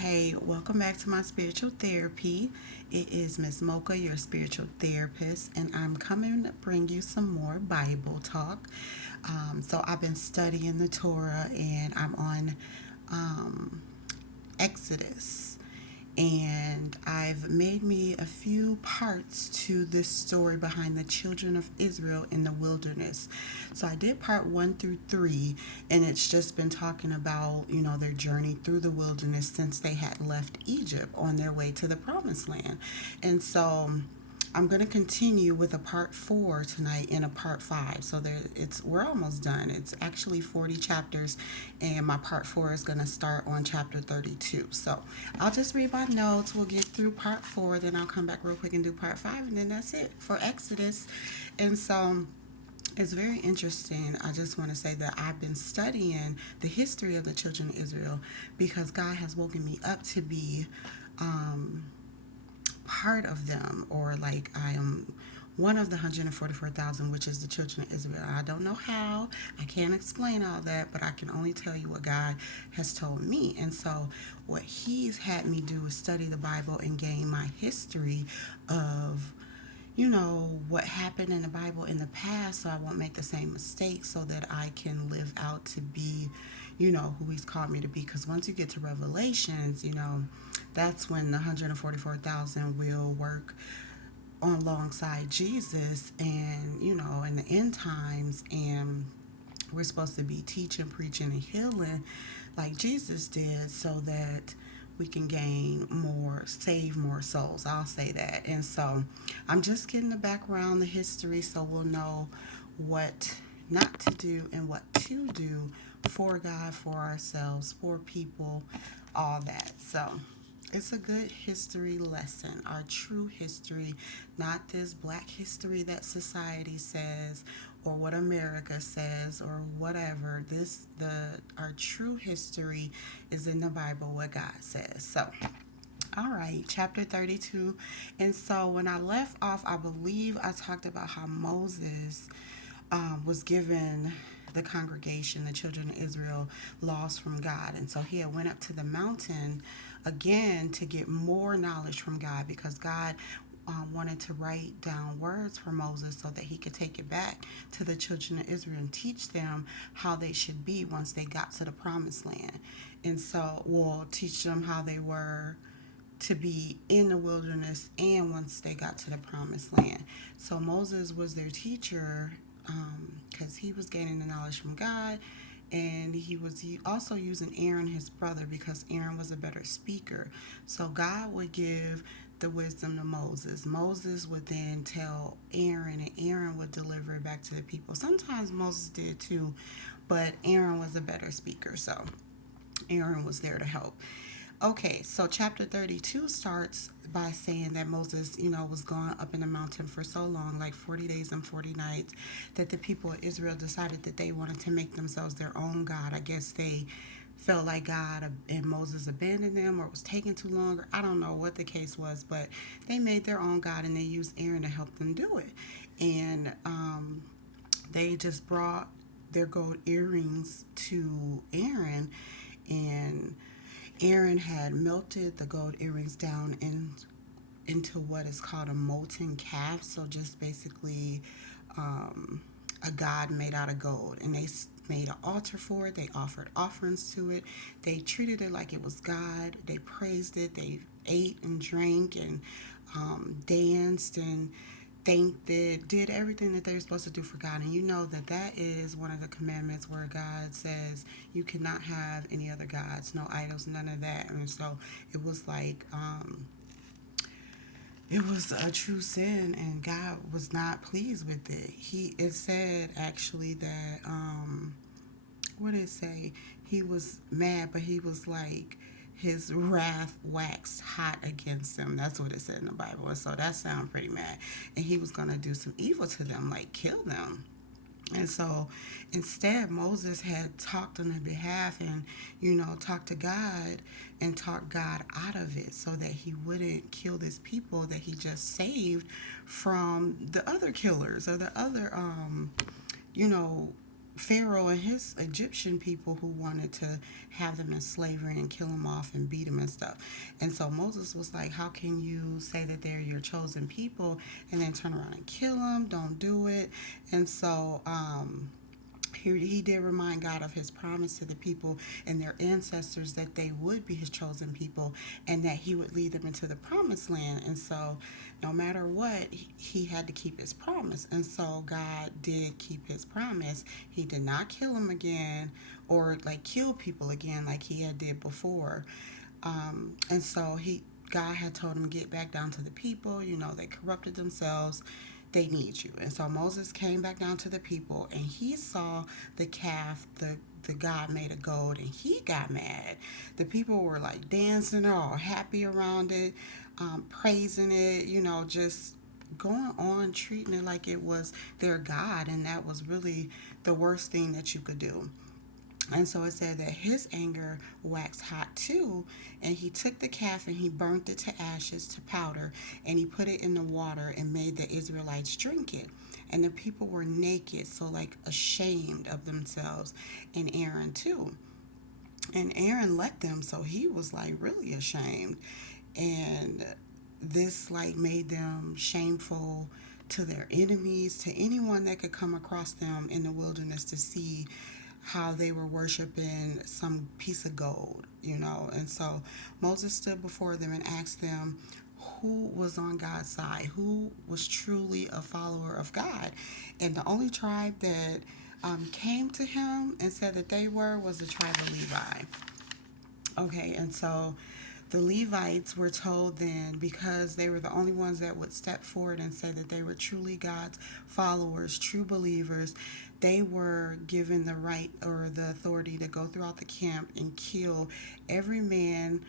Hey, welcome back to my spiritual therapy. It is Miss Mocha, your spiritual therapist, and I'm coming to bring you some more Bible talk. So I've been studying the Torah, and I'm on Exodus, and I've made me a few parts to this story behind the children of Israel in the wilderness. So I did part 1 through 3, and it's just been talking about, their journey through the wilderness since they had left Egypt on their way to the promised land. And so I'm going to continue with a part 4 tonight and a part 5. So we're almost done. It's actually 40 chapters, and my part 4 is going to start on chapter 32. So I'll just read my notes. We'll get through part 4, then I'll come back real quick and do part 5, and then that's it for Exodus. And so it's very interesting. I just want to say that I've been studying the history of the children of Israel because God has woken me up to be part of them, or like I am one of the 144,000, which is the children of Israel. I don't know how, I can't explain all that, but I can only tell you what God has told me. And so, what He's had me do is study the Bible and gain my history of what happened in the Bible in the past, so I won't make the same mistakes, so that I can live out to be, who He's called me to be. Because once you get to Revelations, that's when the 144,000 will work alongside Jesus, and in the end times, and we're supposed to be teaching, preaching, and healing like Jesus did, so that we can gain more, save more souls. I'll say that. And so I'm just getting the background, the history, so we'll know what not to do and what to do for God, for ourselves, for people, all that. So it's a good history lesson, our true history, not this black history that society says or what America says or whatever. Our true history is in the Bible, what God says. So all right, chapter 32. And so when I left off, I believe I talked about how Moses was given the congregation, the children of Israel, laws from God. And so he had went up to the mountain again to get more knowledge from God, because God wanted to write down words for Moses so that he could take it back to the children of Israel and teach them how they should be once they got to the promised land. And so we'll teach them how they were to be in the wilderness and once they got to the promised land. So Moses was their teacher, because he was gaining the knowledge from God, and he was also using Aaron, his brother, because Aaron was a better speaker. So God would give the wisdom to Moses. Moses would then tell Aaron, and Aaron would deliver it back to the people. Sometimes Moses did too, but Aaron was a better speaker, so Aaron was there to help. Okay, so chapter 32 starts by saying that Moses, was gone up in the mountain for so long, like 40 days and 40 nights, that the people of Israel decided that they wanted to make themselves their own God. I guess they felt like God and Moses abandoned them, or it was taking too long, or I don't know what the case was, but they made their own God and they used Aaron to help them do it. And they just brought their gold earrings to Aaron, and Aaron had melted the gold earrings down into what is called a molten calf. So just basically a god made out of gold. And they made an altar for it. They offered offerings to it. They treated it like it was God. They praised it. They ate and drank and danced and thanked it, did everything that they were supposed to do for God. And you know that that is one of the commandments where God says you cannot have any other gods, no idols, none of that. And so it was like, it was a true sin, and God was not pleased with it. It said actually that, what did it say? He was mad, but he was like, his wrath waxed hot against them. That's what it said in the Bible. And so that sounded pretty mad. And he was going to do some evil to them, like kill them. And so instead, Moses had talked on their behalf and, talked to God and talked God out of it so that he wouldn't kill this people that he just saved from the other killers or the other, you know, Pharaoh and his Egyptian people who wanted to have them in slavery and kill them off and beat them and stuff. And so Moses was like, how can you say that they're your chosen people and then turn around and kill them? Don't do it. And so he did remind God of his promise to the people and their ancestors that they would be his chosen people and that he would lead them into the promised land. And so, no matter what, he had to keep his promise. And so, God did keep his promise. He did not kill him again or like kill people again like he had did before. And so, God had told him, get back down to the people. You know, they corrupted themselves. They need you. And so Moses came back down to the people and he saw the calf, the God made of gold, and he got mad. The people were like dancing, all happy around it, praising it, you know, just going on treating it like it was their God. And that was really the worst thing that you could do. And so it said that his anger waxed hot too, and he took the calf and he burnt it to ashes, to powder, and he put it in the water and made the Israelites drink it. And the people were naked, so like ashamed of themselves, and Aaron too. And Aaron let them, so he was like really ashamed. And this like made them shameful to their enemies, to anyone that could come across them in the wilderness to see how they were worshiping some piece of gold, you know. And so Moses stood before them and asked them who was on God's side, who was truly a follower of God. And the only tribe that came to him and said that they were was the tribe of Levi. Okay, and so the Levites were told then, because they were the only ones that would step forward and say that they were truly God's followers, true believers, they were given the right or the authority to go throughout the camp and kill every man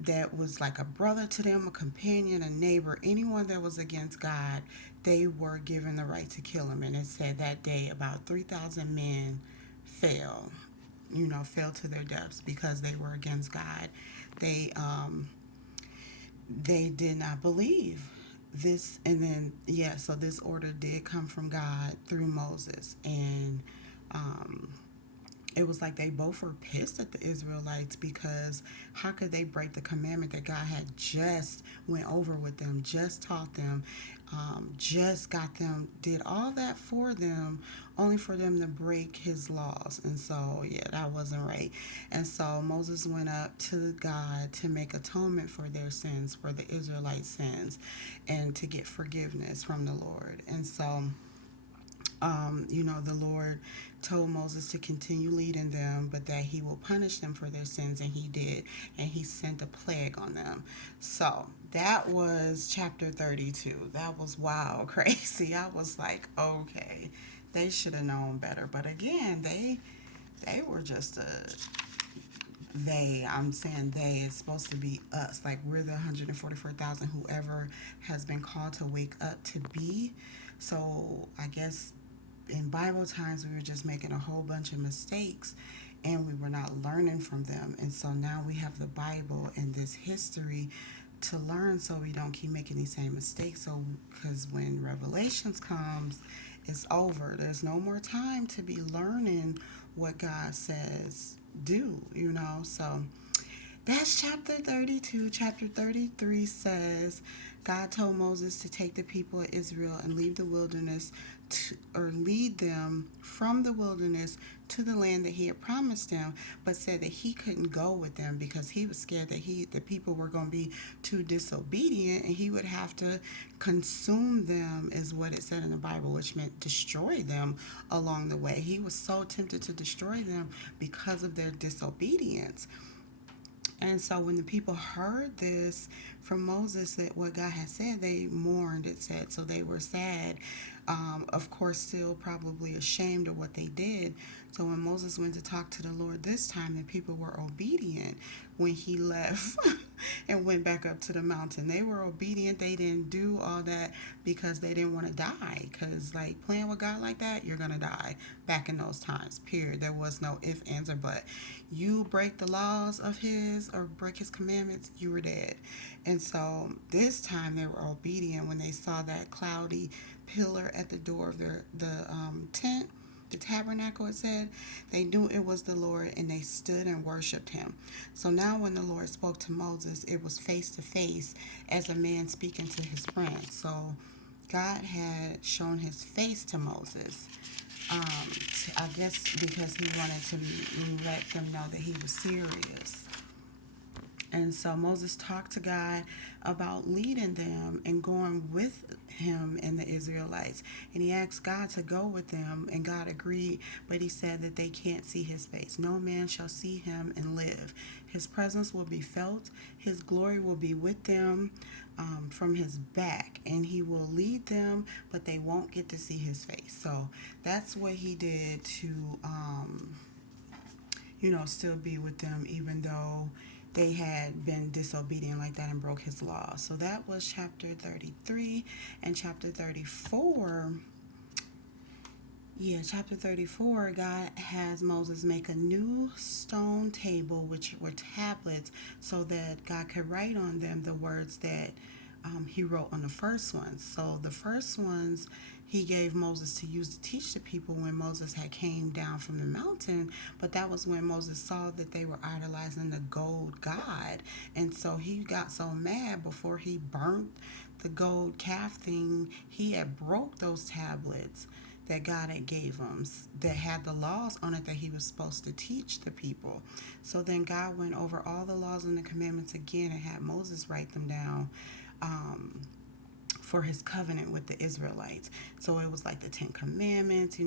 that was like a brother to them, a companion, a neighbor, anyone that was against God. They were given the right to kill him. And it said that day about 3,000 men fell, you know, fell to their deaths because they were against God. They they did not believe this. And then so this order did come from God through Moses. And um it was like they both were pissed at the Israelites, because how could they break the commandment that God had just went over with them, just taught them, just got them, did all that for them, only for them to break his laws. And so, yeah, that wasn't right. And so Moses went up to God to make atonement for their sins, for the Israelite sins, and to get forgiveness from the Lord. And so the Lord told Moses to continue leading them, but that he will punish them for their sins, and he did. And he sent a plague on them. So that was chapter 32. That was wild, crazy. I was like, okay, they should have known better. But again, they were just I'm saying they, it's supposed to be us. Like, we're the 144,000, whoever has been called to wake up to be. So I guess in Bible times, we were just making a whole bunch of mistakes and we were not learning from them. And so now we have the Bible and this history to learn, so we don't keep making these same mistakes. So, because when Revelations comes, it's over. There's no more time to be learning what God says do, you know. So that's chapter 32. Chapter 33 says, God told Moses to take the people of Israel and leave the wilderness or lead them from the wilderness to the land that he had promised them, but said that he couldn't go with them because he was scared that the people were going to be too disobedient and he would have to consume them, is what it said in the Bible, which meant destroy them along the way. He was so tempted to destroy them because of their disobedience. And so when the people heard this from Moses, that what God had said, they mourned, it said. So they were sad, of course, still probably ashamed of what they did. So when Moses went to talk to the Lord this time, the people were obedient when he left and went back up to the mountain. They were obedient. They didn't do all that because they didn't want to die. Because, like, playing with God like that, you're going to die back in those times, period. There was no if, ands, or but. You break the laws of his or break his commandments, you were dead. And so this time they were obedient when they saw that cloudy pillar at the door of the tent. the tabernacle, it said, they knew it was the Lord, and they stood and worshiped him. So now when the Lord spoke to Moses, it was face to face as a man speaking to his friend. So God had shown his face to Moses. I guess because he wanted to let them know that he was serious. And so Moses talked to God about leading them and going with him and the Israelites. And he asked God to go with them, and God agreed, but he said that they can't see his face. No man shall see him and live. His presence will be felt, his glory will be with them from his back, and he will lead them, but they won't get to see his face. So that's what he did to still be with them, even though they had been disobedient like that and broke his law. So that was chapter 33. And chapter 34, chapter 34, God has Moses make a new stone table, which were tablets, so that God could write on them the words that he wrote on the first ones. So the first ones he gave Moses to use to teach the people when Moses had came down from the mountain, but that was when Moses saw that they were idolizing the gold god, and so he got so mad before he burnt the gold calf thing. He had broke those tablets that God had gave him that had the laws on it that he was supposed to teach the people. So then God went over all the laws and the commandments again and had Moses write them down for his covenant with the Israelites. So it was like the 10 Commandments,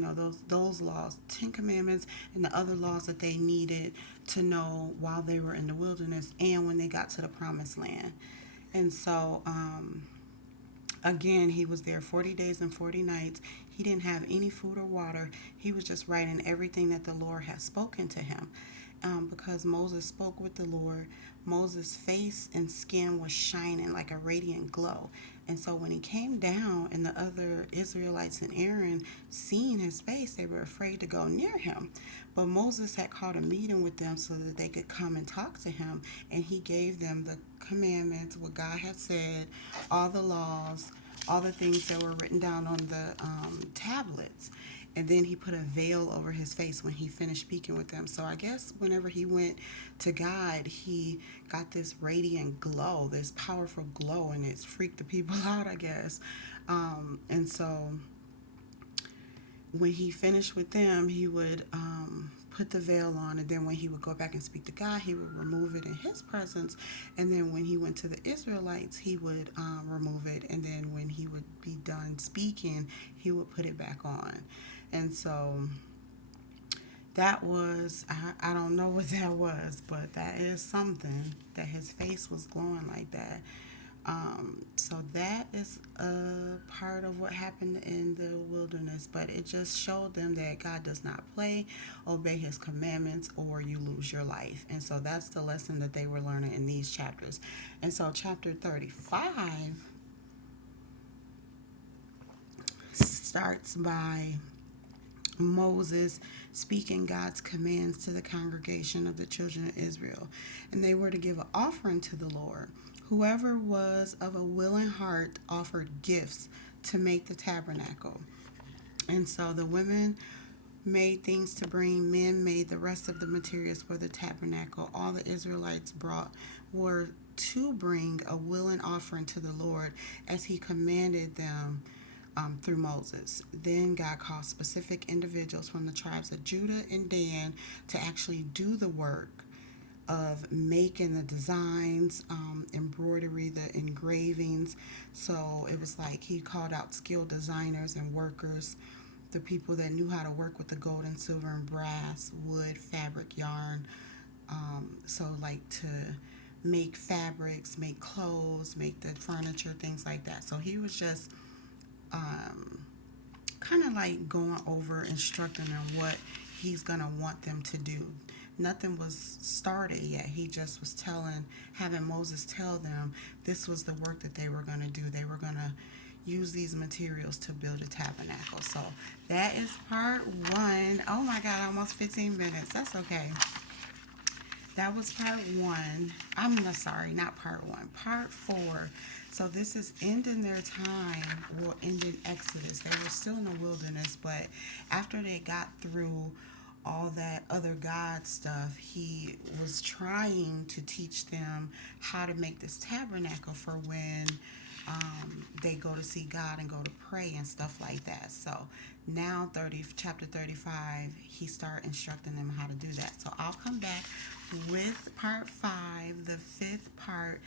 those laws, 10 Commandments, and the other laws that they needed to know while they were in the wilderness and when they got to the promised land. And so, again, he was there 40 days and 40 nights. He didn't have any food or water. He was just writing everything that the Lord had spoken to him. Because Moses spoke with the Lord, Moses' face and skin was shining like a radiant glow. And so when he came down and the other Israelites and Aaron seeing his face, they were afraid to go near him. But Moses had called a meeting with them so that they could come and talk to him. And he gave them the commandments, what God had said, all the laws, all the things that were written down on the tablets. And then he put a veil over his face when he finished speaking with them. So I guess whenever he went to God, he got this radiant glow, this powerful glow, and it's freaked the people out, I guess. And so when he finished with them, he would put the veil on, and then when he would go back and speak to God, he would remove it in his presence. And then when he went to the Israelites, he would remove it, and then when he would be done speaking, he would put it back on. And so that was, I don't know what that was, but that is something, that his face was glowing like that. So that is a part of what happened in the wilderness, but it just showed them that God does not play, obey his commandments, or you lose your life. And so that's the lesson that they were learning in these chapters. And so chapter 35 starts by Moses speaking God's commands to the congregation of the children of Israel. And they were to give an offering to the Lord. Whoever was of a willing heart offered gifts to make the tabernacle. And so the women made things to bring, men made the rest of the materials for the tabernacle. All the Israelites brought were to bring a willing offering to the Lord as he commanded them through Moses. Then God called specific individuals from the tribes of Judah and Dan to actually do the work of making the designs, embroidery, the engravings. So it was like he called out skilled designers and workers, the people that knew how to work with the gold and silver and brass, wood, fabric, yarn. So like to make fabrics, make clothes, make the furniture, things like that. So he was just kind of like going over, instructing them what he's going to want them to do. Nothing was started yet. He just was having Moses tell them this was the work that they were going to do. They were going to use these materials to build a tabernacle. So that is part one. Oh my God, almost 15 minutes. That's okay. That was part one. I'm no, sorry, not part one. Part four. So this is ending their time, well, ending Exodus. They were still in the wilderness, but after they got through all that other God stuff, he was trying to teach them how to make this tabernacle for when they go to see God and go to pray and stuff like that. So now chapter 35, he start instructing them how to do that. So I'll come back with part 5, the fifth part,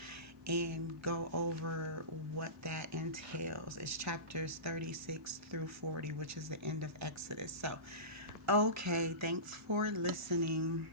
and go over what that entails. It's chapters 36 through 40, which is the end of Exodus. So, okay, thanks for listening.